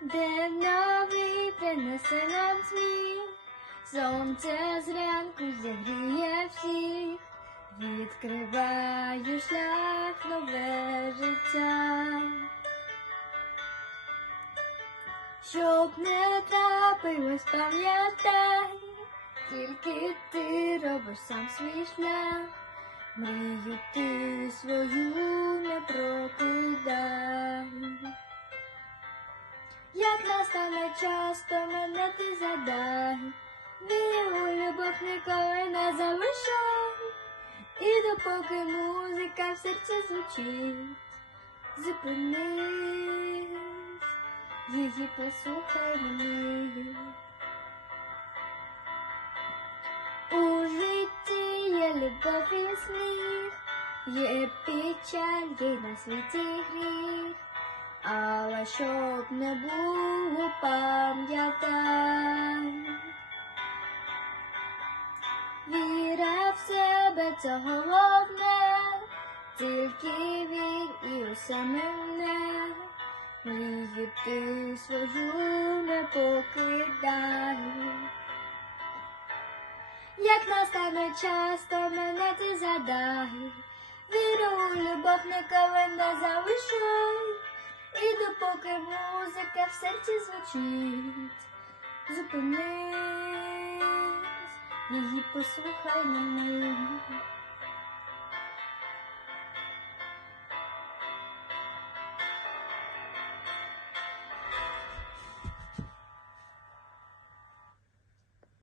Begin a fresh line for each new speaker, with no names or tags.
де новий принесе нам сміх, сонце зранку зігріє всіх, відкриваю шлях нове життя. Щоб не трапилось, пам'ятай, тільки ти робиш сам свій шлях, мрію ти свою не прокидай. Як настане час, то мене ти задай, Вірю у любов ніколи не залишай, і допоки музика в серці звучить, зупинись, її послухай мені. У житті є любов і сміх, є печаль, є на світі гріх. Але щоб не було, пам'ятай. Віра в себе це головне, тільки вір і усе мене. Мрію ти свою не покидай. Як настане час, то мене ти задай. Віру у любов ніколи не залишай. І допоки музика в серці звучить, зупинись, її послухай на мить.